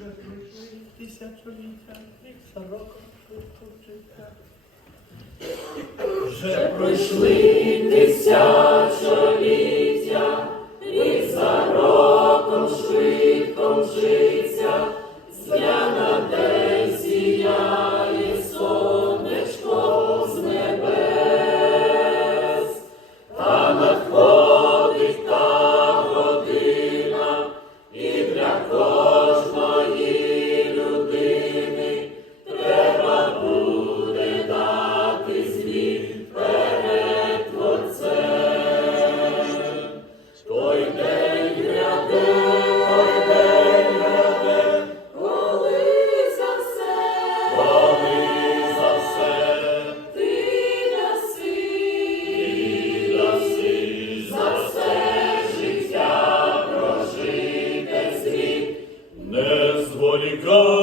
вже прийшли тисячоліття і сорока пустучика. Вже пройшли тисячоліття, і за роком швидко жив. God.